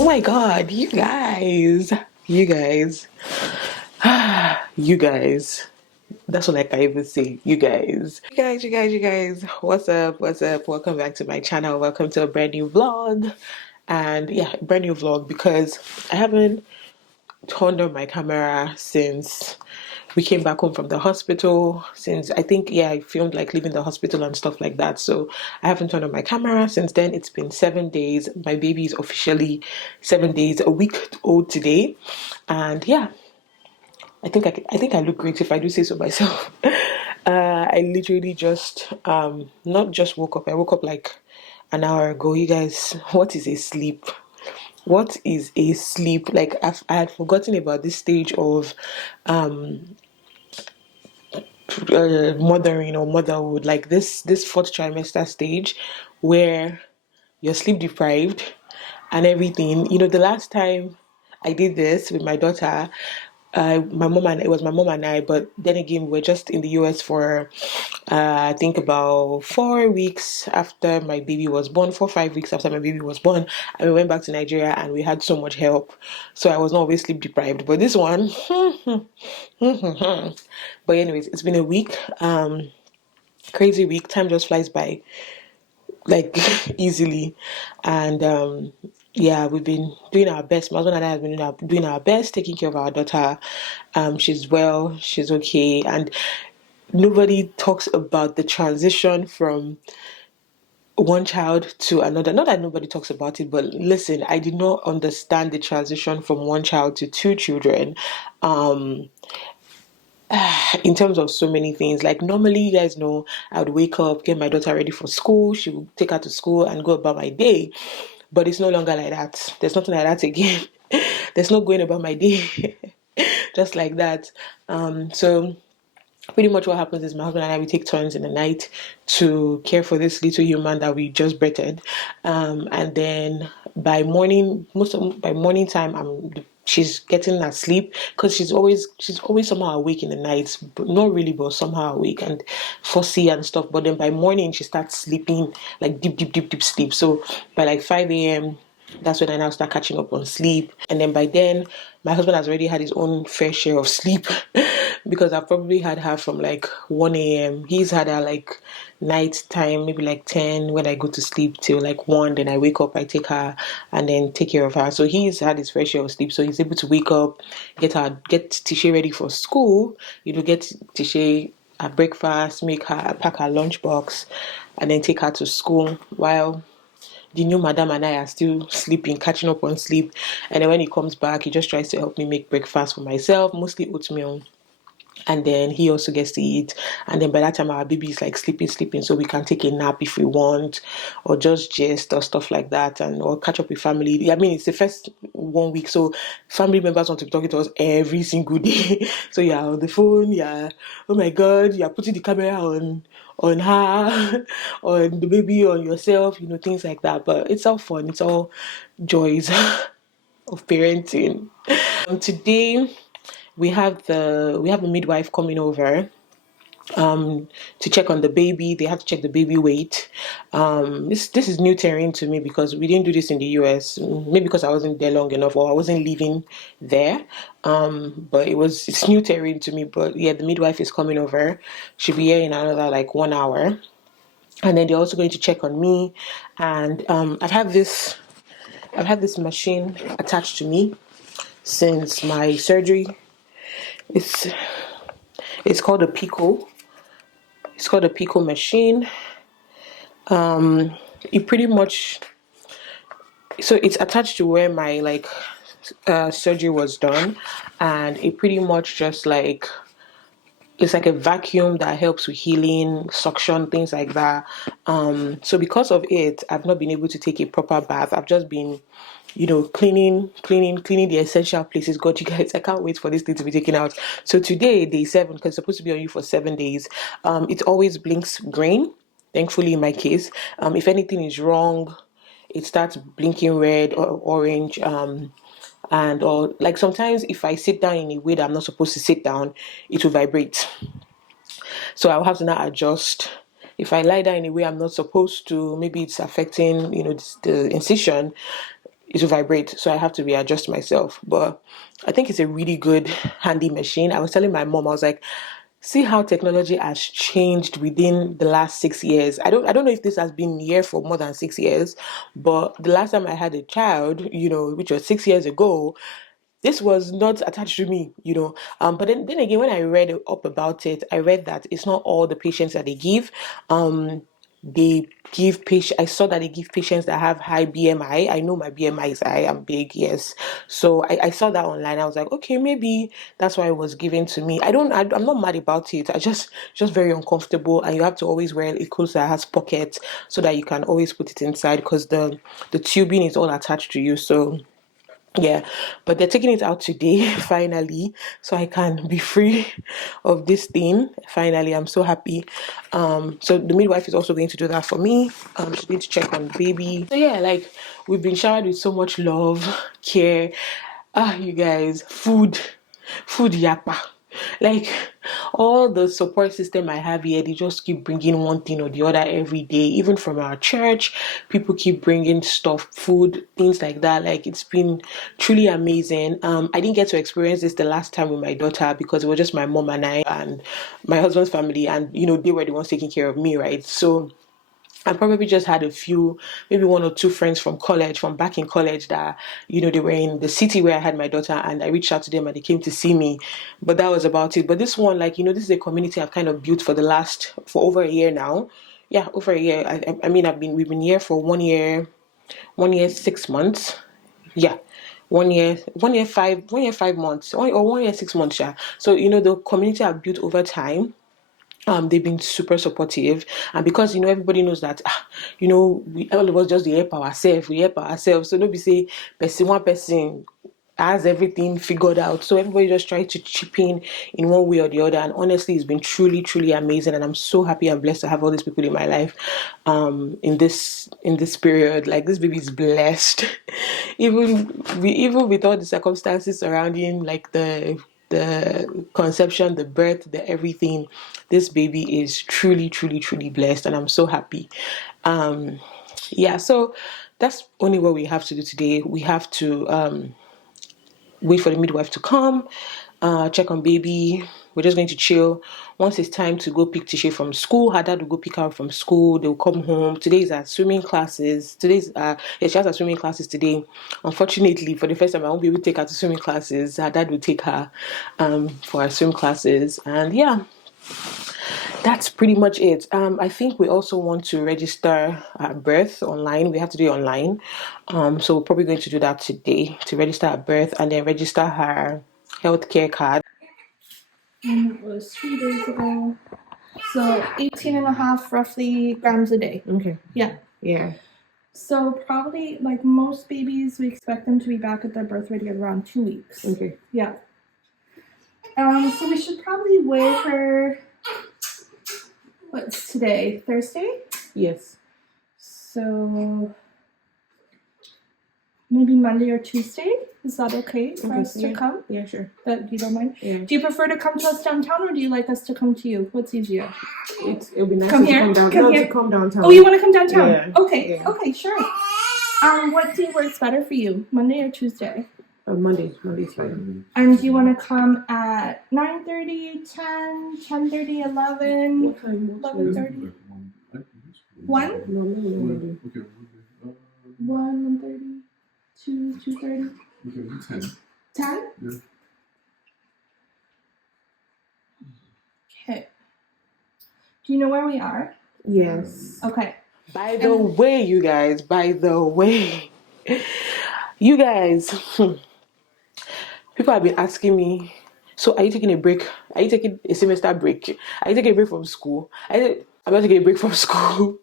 Oh my god, you guys, you guys. That's all I can even say. You guys. What's up? What's up? Welcome back to my channel. Welcome to a brand new vlog. And yeah, brand new vlog because I haven't turned on my camera since we came back home from the hospital. Since I think, yeah, I filmed like leaving the hospital and stuff like that. So I haven't turned on my camera since then. It's been 7 days. My baby is officially 7 days, a week old today. And yeah, I think I look great if I do say so myself. I literally just not just woke up. I woke up like an hour ago. You guys, what is a sleep? What is a sleep? Like I had forgotten about this stage of mothering or motherhood. Like this fourth trimester stage, where you're sleep deprived and everything. You know, the last time I did this with my daughter, my mom and it was my mom and I, but then again, we're just in the US for I think about 4 weeks after my baby was born, 4 5 weeks after my baby was born, and we went back to Nigeria and we had so much help, so I was not always sleep deprived. But this one, but anyways, it's been a week, crazy week. Time just flies by like easily, and yeah, we've been doing our best. My husband and I have been doing our best, taking care of our daughter. She's well, she's okay, and nobody talks about the transition from one child to another. Not that nobody talks about it, but listen, I did not understand the transition from one child to two children. Um, in terms of so many things. Like normally, you guys know, I would wake up, get my daughter ready for school. She would take her to school and go about my day. But it's no longer like that. There's nothing like that again. There's no going about my day just like that. So pretty much what happens is my husband and I, we take turns in the night to care for this little human that we just breathed. And then by morning time, she's getting her sleep because she's always somehow awake in the night, but not really, but somehow awake and fussy and stuff. But then by morning she starts sleeping like deep sleep. So by like 5 a.m. that's when I now start catching up on sleep. And then by then, my husband has already had his own fair share of sleep because I've probably had her from like 1 a.m. He's had her like night time, maybe like 10 when I go to sleep till like 1. Then I wake up, I take her and then take care of her. So he's had his fair share of sleep. So he's able to wake up, get Tisha ready for school, get Tisha her breakfast, pack her lunchbox, and then take her to school while the new madam and I are still sleeping, catching up on sleep. And then when he comes back, he just tries to help me make breakfast for myself, mostly oatmeal. And then he also gets to eat. And then by that time, our baby is like sleeping, so we can take a nap if we want, or just gist or stuff like that, and or catch up with family. I mean, it's the first 1 week, so family members want to be talking to us every single day. So yeah, on the phone, yeah. Oh my God, you're putting the camera on her, on the baby, on yourself, things like that. But it's all fun. It's all joys of parenting. Today we have a midwife coming over to check on the baby. They have to check the baby weight. This is new terrain to me because we didn't do this in the US. Maybe because I wasn't there long enough or I wasn't living there. But it's new terrain to me. But yeah, the midwife is coming over. She'll be here in another like 1 hour. And then they're also going to check on me. And I've had this machine attached to me since my surgery. It's it's called a Pico. It's called a Pico machine. It pretty much it's attached to where my surgery was done, and it pretty much just like it's like a vacuum that helps with healing, suction, things like that. So because of it, I've not been able to take a proper bath. I've just been cleaning the essential places. God, you guys, I can't wait for this thing to be taken out. So today, day 7, because it's supposed to be on you for 7 days, it always blinks green. Thankfully, in my case, if anything is wrong, it starts blinking red or orange. And or like sometimes if I sit down in a way that I'm not supposed to sit down, it will vibrate. So I'll have to now adjust. If I lie down in a way I'm not supposed to, maybe it's affecting, the incision, it will vibrate, so I have to readjust myself. But I think it's a really good, handy machine. I was telling my mom, I was like, see how technology has changed within the last 6 years. I don't know if this has been here for more than 6 years, but the last time I had a child, which was 6 years ago, this was not attached to me, but then again, when I read up about it, I read that it's not all the patients that they give. They give patient. I saw that they give patients that have high BMI. I know my BMI is high. I'm big, yes. So I saw that online. I was like, okay, maybe that's why it was given to me. I'm not mad about it. I just very uncomfortable, and you have to always wear a clothes that has pockets so that you can always put it inside, because the tubing is all attached to you. So yeah, but they're taking it out today finally, so I can be free of this thing. Finally, I'm so happy. So the midwife is also going to do that for me. She's going to check on the baby. So yeah, like, we've been showered with so much love, care. You guys, food yapa. Like, all the support system I have here, they just keep bringing one thing or the other every day. Even from our church, people keep bringing stuff, food, things like that. Like, it's been truly amazing. I didn't get to experience this the last time with my daughter, because it was just my mom and I and my husband's family, and they were the ones taking care of me, right? So I probably just had a few, maybe one or two friends from back in college, that, they were in the city where I had my daughter, and I reached out to them and they came to see me. But that was about it. But this one, like, this is a community I've kind of built for over a year now. Yeah, over a year. I mean, we've been here for 1 year, 1 year, 6 months. Yeah. 1 year, 5 months, or 1 year, 6 months, yeah. So, the community I've built over time, they've been super supportive, and because everybody knows that we all of us just help ourselves, so nobody say one person has everything figured out, so everybody just try to chip in one way or the other. And honestly, it's been truly, truly amazing, and I'm so happy and blessed to have all these people in my life in this period. Like, this baby is blessed. Even with all the circumstances surrounding, like, the conception, the birth, the everything, this baby is truly, truly, truly blessed, and I'm so happy. Yeah, so that's only what we have to do today. We have to wait for the midwife to come, check on baby. We're just going to chill. Once it's time to go pick Tisha from school, her dad will go pick her from school. They'll come home. Today's our swimming classes. She has her swimming classes today. Unfortunately, for the first time, I won't be able to take her to swimming classes. Her dad will take her for her swim classes. And yeah, that's pretty much it. I think we also want to register our birth online. We have to do it online. So we're probably going to do that today, to register our birth and then register her healthcare card. It was 3 days ago. So 18 and a half roughly grams a day. Okay. Yeah. Yeah. So probably, like most babies, we expect them to be back at their birth weight at around 2 weeks. Okay. Yeah. So we should probably weigh her. What's today? Thursday? Yes. So maybe Monday or Tuesday? Is that okay for us to come? Yeah, sure. That you don't mind? Yeah. Do you prefer to come to us downtown, or do you like us to come to you? What's easier? It'll be nice Come to here? come down. Come No, here. to come downtown. Oh, you want to come downtown? Yeah. Okay. Yeah. Okay, sure. What day works better for you? Monday or Tuesday? Monday's fine. And do you want to come at 9:30, 10, 10:30, 11, What time? 11:30? 1? No. Okay. 1, 1:30, 2, 2:30. Okay, 10. 10? Yeah. Okay. Do you know where we are? Yes. Okay. By the way, you guys, people have been asking me, so are you taking a break? Are you taking a semester break? Are you taking a break from school? I'm not taking a break from school.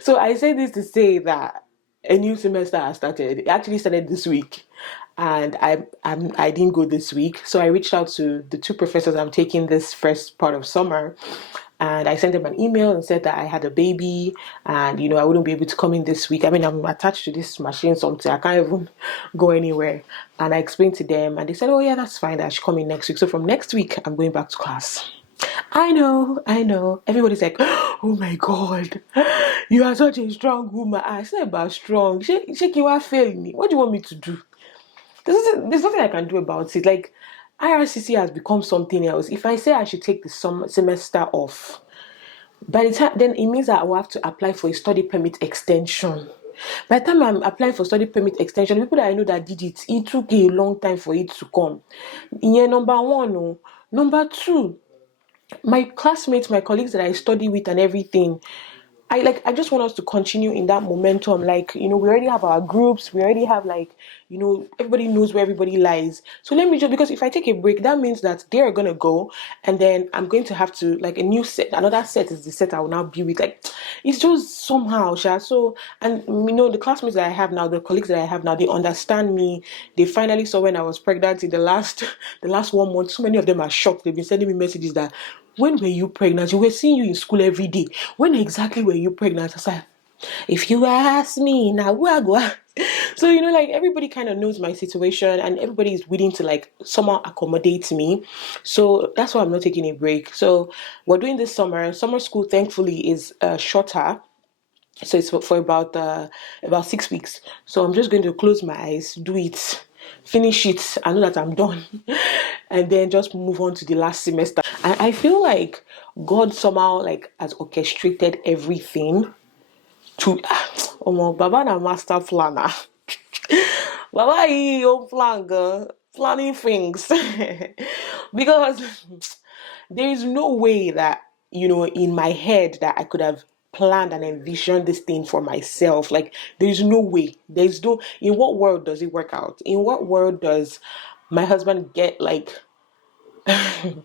So I say this to say that a new semester has started. It actually started this week, and I didn't go this week. So I reached out to the two professors I'm taking this first part of summer, and I sent them an email and said that I had a baby, and I wouldn't be able to come in this week. I mean, I'm attached to this machine, something I can't even go anywhere. And I explained to them, and they said, "Oh yeah, that's fine. I should come in next week." So from next week, I'm going back to class. I know. Everybody's like, oh my God, you are such a strong woman. I said about strong. Shake you are failing me. What do you want me to do? There's nothing I can do about it. Like, IRCC has become something else. If I say I should take the semester off, by the time then it means that I will have to apply for a study permit extension. By the time I'm applying for study permit extension, the people that I know that did it, it took a long time for it to come. Yeah, number one. Oh. Number two, my classmates, my colleagues that I study with and everything, I just want us to continue in that momentum. Like, we already have our groups, we already have like, everybody knows where everybody lies. So let me just, because if I take a break, that means that they're gonna go, and then I'm going to have to, like, a new set, another set is the set I will now be with. Like, it's just somehow, Sha. So, and the classmates that I have now, the colleagues that I have now, they understand me. They finally saw when I was pregnant in the last the last 1 month. So many of them are shocked. They've been sending me messages that, when were you pregnant? We were seeing you in school every day. When exactly were you pregnant? I was like, if you ask me, now who I go? So, like, everybody kind of knows my situation, and everybody is willing to, like, somehow accommodate me. So that's why I'm not taking a break. So we're doing this summer. Summer school, thankfully, is shorter. So it's for about 6 weeks. So I'm just going to close my eyes, do it, finish it. I know that I'm done, and then just move on to the last semester. I feel like God somehow, like, has orchestrated everything to. Oh my, Baba na master planner. Baba, he own plan, girl. Planning things. Because there is no way that, in my head, that I could have planned and envisioned this thing for myself. Like, there's no way. There's no. In what world does it work out? In what world does my husband get, like, in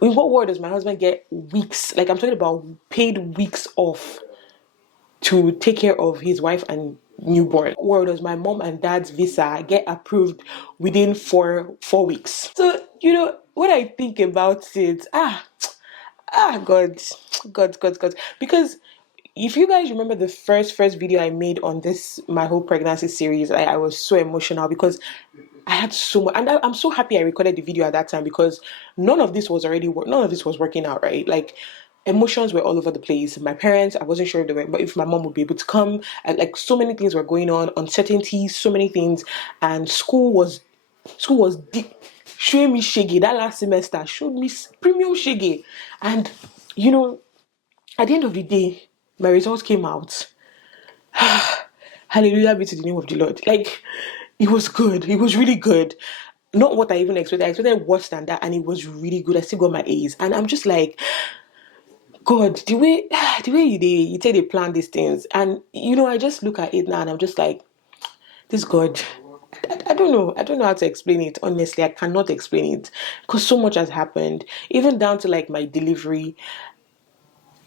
what world does my husband get weeks, like, I'm talking about paid weeks off to take care of his wife and newborn? Where does my mom and dad's visa get approved within four weeks? So, when I think about it, God, because if you guys remember the first video I made on this my whole pregnancy series, I was so emotional because I had so much, and I'm so happy I recorded the video at that time, because none of this was working out, right? Like, emotions were all over the place. My parents, I wasn't sure if if my mom would be able to come. And, like, so many things were going on, uncertainties, so many things, and school was deep. Showing me shaggy that last semester, showed me premium shaggy, and at the end of the day, my results came out. Hallelujah be to the name of the Lord. Like, it was good. It was really good. Not what I even expected. I expected worse than that, and it was really good. I still got my A's, and I'm just like, God, the way you take they plan these things, and I just look at it now, and I'm just like, this God. I don't know. I don't know how to explain it. Honestly, I cannot explain it, because so much has happened, even down to, like, my delivery.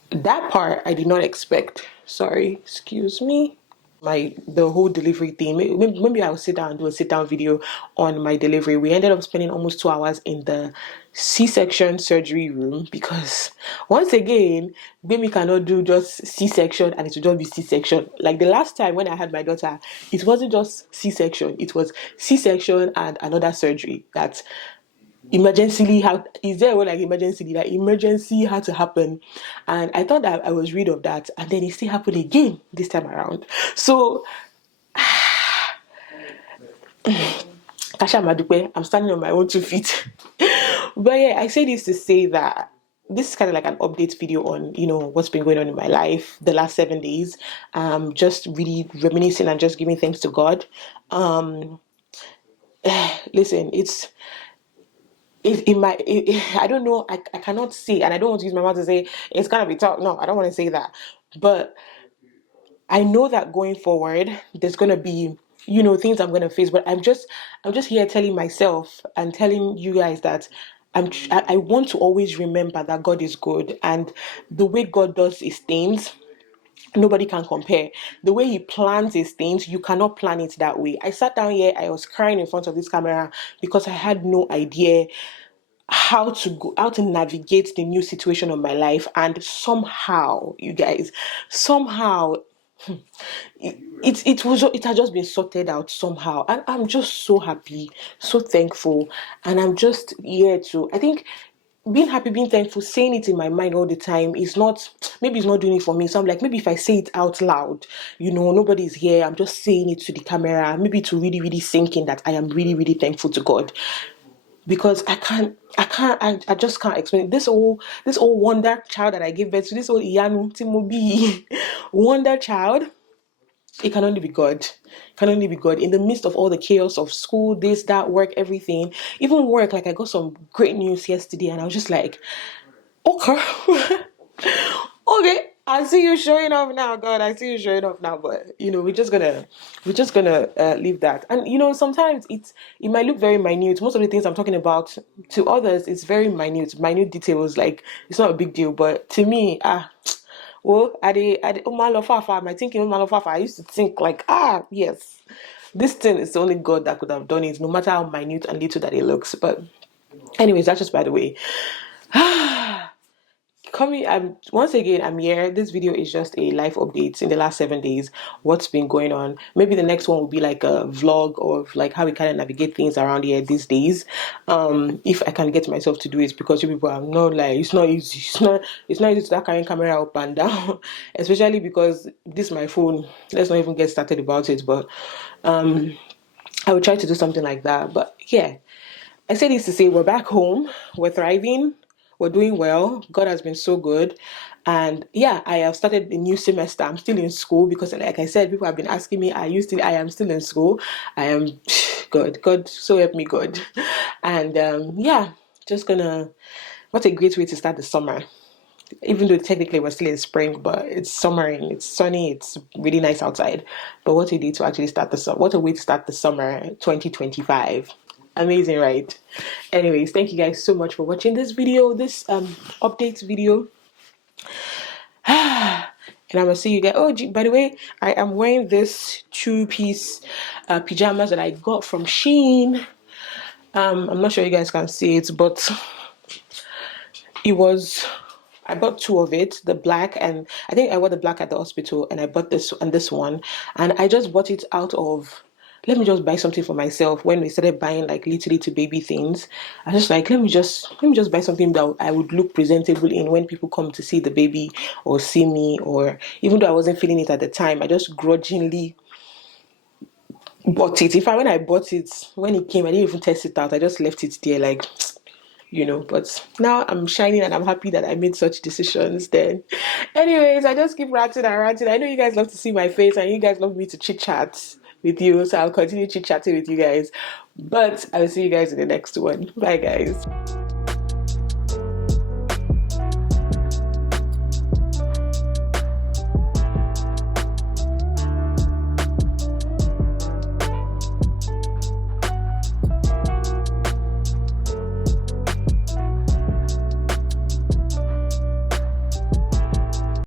That part I did not expect. Sorry, excuse me. The whole delivery thing. Maybe I'll sit down and do a sit down video on my delivery. We ended up spending almost 2 hours in the C-section surgery room, because once again, Bemi cannot do just C-section and it will just be C-section. Like, the last time when I had my daughter, it wasn't just C-section. It was C-section and another surgery that emergency had. Is there like emergency that emergency had to happen, and I thought that I was rid of that, and then it still happened again this time around. So Kasha Madupe, I'm standing on my own 2 feet. But yeah, I say this to say that this is kind of like an update video on what's been going on in my life the last 7 days. Just really reminiscing and just giving thanks to God. Listen, I don't know, I cannot say, and I don't want to use my mouth to say it's gonna be tough. No, I don't want to say that, but I know that going forward there's gonna be things I'm gonna face. But I'm just here telling myself and telling you guys that I want to always remember that God is good, and the way God does his things, nobody can compare. The way he plans his things, you cannot plan it that way. I sat down here, I was crying in front of this camera because I had no idea how to navigate the new situation of my life, and somehow, you guys, somehow it has just been sorted out somehow, and I'm just so happy, so thankful, and I'm just here to, I think, being happy, being thankful, saying it in my mind all the time is not, maybe it's not doing it for me. So I'm like, maybe if I say it out loud, nobody's here, I'm just saying it to the camera, maybe to really, really sink in that I am really, really thankful to God. Because I just can't explain it. This old wonder child that I gave birth to, this old Iyanu Timobi wonder child. It can only be God. It can only be God. In the midst of all the chaos of school, this, that, work, everything, even work, like I got some great news yesterday and I was just like, okay. Okay, I see you showing off now, God. I see you showing off now, but we're just gonna leave that. And sometimes it might look very minute. Most of the things I'm talking about to others, it's very minute details. Like it's not a big deal, but to me, well, my thinking, I used to think like, yes, this thing is only God that could have done it, no matter how minute and little that it looks. But anyways, that's just by the way. Once again, I'm here. This video is just a life update in the last 7 days, what's been going on. Maybe the next one will be like a vlog of like how we kind of navigate things around here these days, if I can get myself to do it, because you people are not, like, it's not easy. It's not easy to start carrying camera up and down especially because this my phone. Let's not even get started about it, but I would try to do something like that. But yeah, I say this to say we're back home, we're thriving, we're doing well. God has been so good. And yeah, I have started a new semester. I'm still in school because, like I said, people have been asking me, are you still? I am still in school. I am, God, so help me, God. And yeah, just gonna, what a great way to start the summer. Even though technically we're still in spring, but it's summering, it's sunny, it's really nice outside. But what a day to actually start the summer. What a way to start the summer 2025. Amazing, right? Anyways, thank you guys so much for watching this video, this update video. And I'm gonna see you guys. Oh, by the way, I am wearing this two-piece pajamas that I got from Shein. I'm not sure you guys can see it, but it was, I bought two of it, the black, and I think I bought the black at the hospital, and I bought this one, and I just bought it out of, let me just buy something for myself. When we started buying like little baby things, I was just like, let me just buy something that I would look presentable in when people come to see the baby or see me, or even though I wasn't feeling it at the time, I just grudgingly bought it. When I bought it, when it came, I didn't even test it out. I just left it there, like, but now I'm shining and I'm happy that I made such decisions then. Anyways, I just keep ranting and ranting. I know you guys love to see my face and you guys love me to chit chat with you, so I'll continue chit chatting with you guys. But I will see you guys in the next one. Bye, guys.